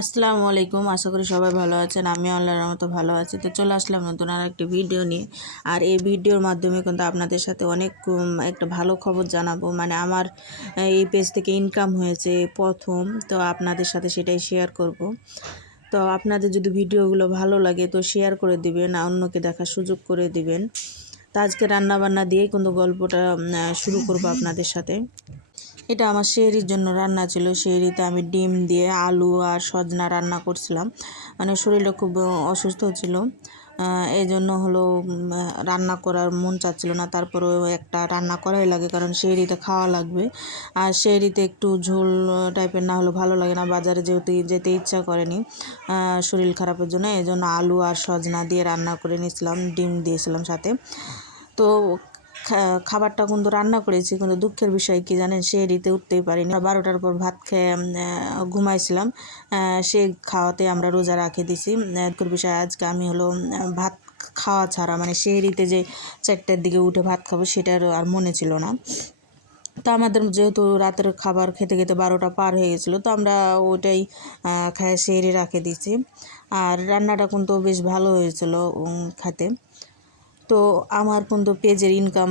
আসসালামু আলাইকুম। আশা করি সবাই ভালো আছেন। আমি আল্লাহর রহমতে ভালো আছি। তো চলে আসলাম নতুন আর একটি ভিডিও নিয়ে। আর এই ভিডিওর মাধ্যমে কিন্তু আপনাদের সাথে অনেক একটা ভালো খবর জানাবো। মানে আমার এই পেজ থেকে ইনকাম হয়েছে প্রথম। তো আপনাদের সাথে সেটাই শেয়ার করব। তো আপনাদের যদি ভিডিওগুলো ভালো লাগে তো শেয়ার করে দিবেন, অন্যকে দেখার সুযোগ করে দিবেন। তো আজকে রান্নাবান্না দিয়েই কিন্তু গল্পটা শুরু করব আপনাদের সাথে। এটা আমার সেহরির জন্য রান্না ছিল। সেহরিতে আমি ডিম দিয়ে আলু আর সজনা রান্না করছিলাম। মানে শরীরটা খুব অসুস্থ ছিল, এই জন্য হলো রান্না করার মন চাচ্ছিল না। তারপরেও একটা রান্না করাই লাগে, কারণ সেহরিতে খাওয়া লাগবে। আর সেহরিতে একটু ঝোল টাইপের না হলে ভালো লাগে না। বাজারে যেহেতু যেতে ইচ্ছা করেনি শরীর খারাপের জন্য, এই জন্য আলু আর সজনা দিয়ে রান্না করে নিয়েছিলাম, ডিম দিয়েছিলাম সাথে। তো খাবারটা কিন্তু রান্না করেছি, কিন্তু দুঃখের বিষয় কি জানেন, সেহরিতে উঠতেই পারিনি। 12টার পর ভাত খেয়ে ঘুমাইছিলাম। সে খাওয়াতে আমরা রোজা রাখে দিছি। দুঃখের বিষয় আজকে আমি হলো ভাত খাওয়া ছাড়া, মানে সেহরিতে যে 4টার দিকে উঠে ভাত খাবো সেটার আর মনে ছিল না। তো আমাদের যেহেতু রাতের খাবার খেতে খেতে 12টা পার হয়ে গেছিলো, তো আমরা ওইটাই খায় সেহরি রাখে দিছি। আর রান্নাটা কিন্তু বেশ ভালো হয়েছিল খেতে। তো আমার কিন্তু পেজের ইনকাম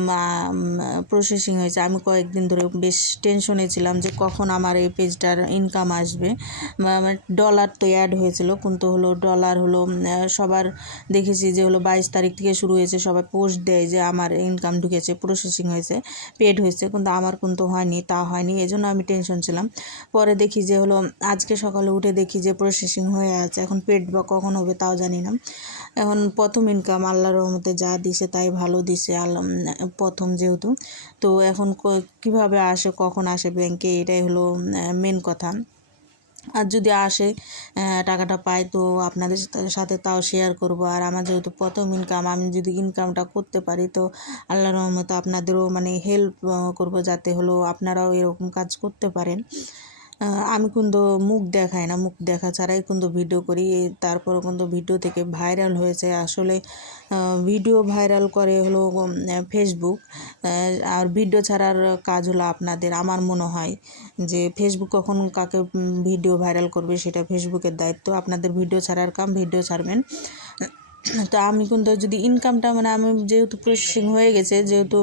প্রসেসিং হয়েছে। আমি কয়েকদিন ধরে বেশ টেনশনে ছিলাম যে কখন আমার এই পেজটার ইনকাম আসবে। ডলার তো অ্যাড হয়েছিল, কিন্তু হলো ডলার হলো সবার দেখেছি যে হলো 22 তারিখ থেকে শুরু হয়েছে, সবাই পোস্ট দেয় যে আমার ইনকাম ঢুকেছে, প্রসেসিং হয়েছে, পেড হয়েছে, কিন্তু আমার কিন্তু হয়নি, তা হয়নি। এই জন্য আমি টেনশন ছিলাম। পরে দেখি যে হলো আজকে সকালে উঠে দেখি যে প্রসেসিং হয়ে আছে। এখন পেড বা কখন হবে তাও জানি না। এখন প্রথম ইনকাম আল্লাহর রহমতে যা দিছে তাই ভালো দিছে, আল্লাহ প্রথম যেহেতু। তো এখন কিভাবে আসে, কখন আসে ব্যাংকে, এটাই হলো মেন কথা। আর যদি আসে টাকাটা পাই তো আপনাদের সাথে তাও শেয়ার করব। আর আমার যেহেতু প্রথম ইনকাম, আমি যদি ইনকামটা করতে পারি তো আল্লাহর রহমতে আপনাদেরও মানে হেল্প করব, যাতে হলো আপনারাও এরকম কাজ করতে পারেন। আমি কিন্তু মুখ দেখাই না, মুখ দেখা ছাড়াই কিন্তু ভিডিও করি। তারপরও কিন্তু ভিডিও থেকে ভাইরাল হয়েছে। আসলে ভিডিও ভাইরাল করে হলো ফেসবুক, আর ভিডিও ছাড়ার কাজ হলো আপনাদের। আমার মনে হয় যে ফেসবুক কখন কাকে ভিডিও ভাইরাল করবে সেটা ফেসবুকের দায়িত্ব। আপনাদের ভিডিও ছাড়ার কাম, ভিডিও ছাড়বেন। তো আমি কিন্তু যদি ইনকামটা মানে আমি যেহেতু প্রসেসিং হয়ে গেছে, যেহেতু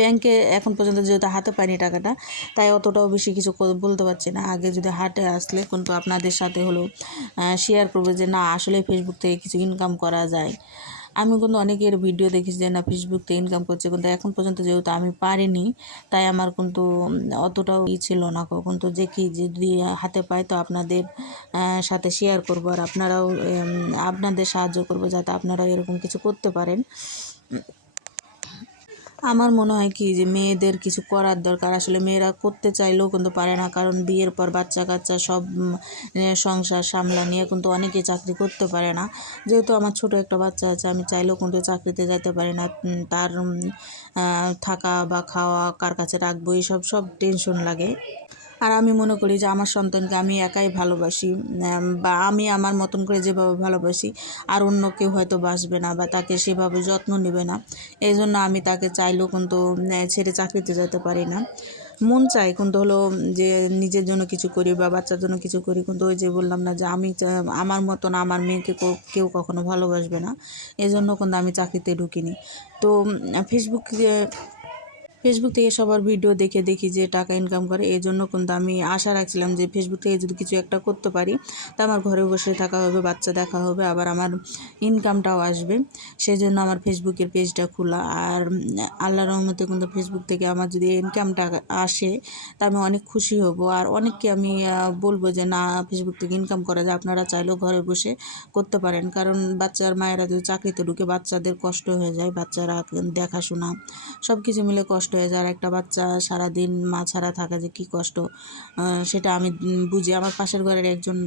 ব্যাংকে এখন পর্যন্ত যেহেতু হাতে পাইনি টাকাটা, তাই অতটাও বেশি কিছু বলতে পারছি না। আগে যদি হাটে আসলে কিন্তু আপনাদের সাথে হলো শেয়ার করবো যে না, আসলে ফেসবুক থেকে কিছু ইনকাম করা যায়। আমি কিন্তু অনেকের ভিডিও দেখেছি যে না ফেসবুক থেকে ইনকাম করছে, কিন্তু এখন পর্যন্ত যেহেতু আমি পারিনি, তাই আমার কিন্তু অতটাও ছিল না। কিন্তু যে কি যদি হাতে পাই তো আপনাদের সাথে শেয়ার করব, আর আপনারাও আপনাদের সাহায্য করবো যাতে আপনারাও এরকম কিছু করতে পারেন। আমার মনে হয় কি যে মেয়েদের কিছু করার দরকার। আসলে মেয়েরা করতে চাইলেও কিন্তু পারে না, কারণ বিয়ের পর বাচ্চা কাচ্চা সব সংসার সামলা নিয়ে কিন্তু অনেকেই চাকরি করতে পারে না। যেহেতু আমার ছোট একটা বাচ্চা আছে, আমি চাইলেও কিন্তু চাকরিতে যেতে পারি না। তার থাকা বা খাওয়া কার কাছে রাখবো, এইসব সব টেনশন লাগে। আর আমি মনে করি যে আমার সন্তানকে আমি একাই ভালোবাসি, বা আমি আমার মতন করে যেভাবে ভালোবাসি আর অন্য কেউ হয়তো বাসবে না বা তাকে সেভাবে যত্ন নেবে না। এই জন্য আমি তাকে চাইলেও কিন্তু ছেড়ে চাকরিতে যেতে পারি না। মন চাই কিন্তু হলো যে নিজের জন্য কিছু করি বা বাচ্চার জন্য কিছু করি, কিন্তু ওই যে বললাম না যে আমি আমার মতন আমার মেয়েকে কেউ কখনো ভালোবাসবে না। এই জন্য কিন্তু আমি চাকরিতে ঢুকিনি। তো ফেসবুক থেকে সবার ভিডিও দেখে দেখি যে টাকা ইনকাম করে, এই জন্য কিন্তু আমি আশা রাখছিলাম যে ফেসবুক থেকে যদি কিছু একটা করতে পারি তা আমার ঘরে বসে থাকা হবে, বাচ্চা দেখা হবে, আবার আমার ইনকামটাও আসবে। সেই জন্য আমার ফেসবুকের পেজটা খোলা। আর আল্লাহর রহমতে কিন্তু ফেসবুক থেকে আমার যদি ইনকামটা আসে তা আমি অনেক খুশি হব। আর অনেককে আমি বলবো যে না, ফেসবুক থেকে ইনকাম করা যায়, আপনারা চাইলেও ঘরে বসে করতে পারেন। কারণ বাচ্চার মায়েরা যদি চাকরিতে ঢুকে বাচ্চাদের কষ্ট হয়ে যায়, বাচ্চারা দেখাশোনা সব কিছু মিলে কষ্ট হয়ে যায়। আর একটা বাচ্চা সারাদিন মা ছাড়া থাকা যে কী কষ্ট, সেটা আমি বুঝি। আমার পাশের ঘরের একজন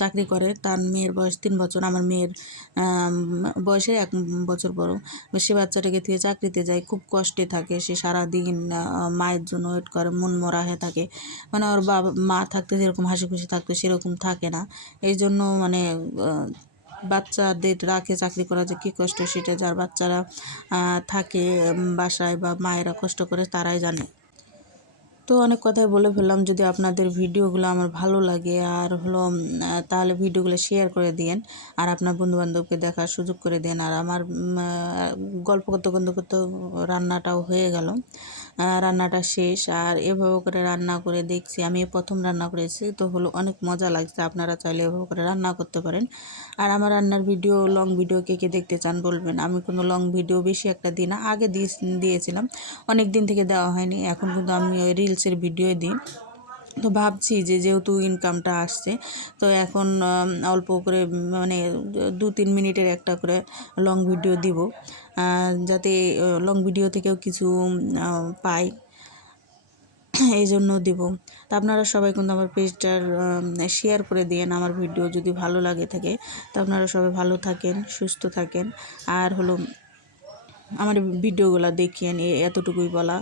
চাকরি করে, তার মেয়ের বয়স 3 বছর, আমার মেয়ের বয়সে 1 বছর বড়। সে বাচ্চাটাকে থেকে চাকরিতে যায়, খুব কষ্টে থাকে। সে সারাদিন মায়ের জন্য ওয়েট করে, মন মরা হয়ে থাকে। মানে ওর বাবা মা থাকতে যেরকম হাসি খুশি থাকতো সেরকম থাকে না। এই জন্য মানে বাচ্চাদের রাখে চাকরি করা যে কী কষ্ট, সেটা যার বাচ্চারা থাকে বাসায় বা মায়েরা কষ্ট করে তারাই জানে। তো অনেক কথাই বলে ফেললাম। যদি আপনাদের ভিডিওগুলো আমার ভালো লাগে আর হলো তাহলে ভিডিওগুলো শেয়ার করে দিয়েন আর আপনার বন্ধুবান্ধবকে দেখার সুযোগ করে দেন। আর আমার গল্প করতে করতে করতে রান্নাটাও হয়ে গেল, রান্নাটা শেষ। আর এভাবে করে রান্না করে দেখছি, আমি প্রথম রান্না করেছি, তো হলো অনেক মজা লাগছে। আপনারা চাইলে এভাবে করে রান্না করতে পারেন। আর আমার রান্নার ভিডিও, লং ভিডিও কে কে দেখতে চান বলবেন। আমি কোনো লং ভিডিও বেশি একটা দিই না, আগে দিয়েছিলাম, অনেক দিন থেকে দেওয়া হয়নি। এখন কিন্তু আমি ওই রিলসের ভিডিও দিই। তো ভাবছি যে যেহেতু ইনকামটা আসছে, তো এখন অল্প করে মানে 2-3 মিনিটের একটা করে লং ভিডিও দিব, যাতে লং ভিডিও থেকেও কিছু পাই, এই জন্য দিব। তা আপনারা সবাই কিন্তু আমার পেজটার শেয়ার করে দিয়েন আমার ভিডিও যদি ভালো লাগে থাকে। তো আপনারা সবাই ভালো থাকেন, সুস্থ থাকেন। আর হলো আমার ভিডিওগুলো দেখিয়েন, এতটুকুই বলা।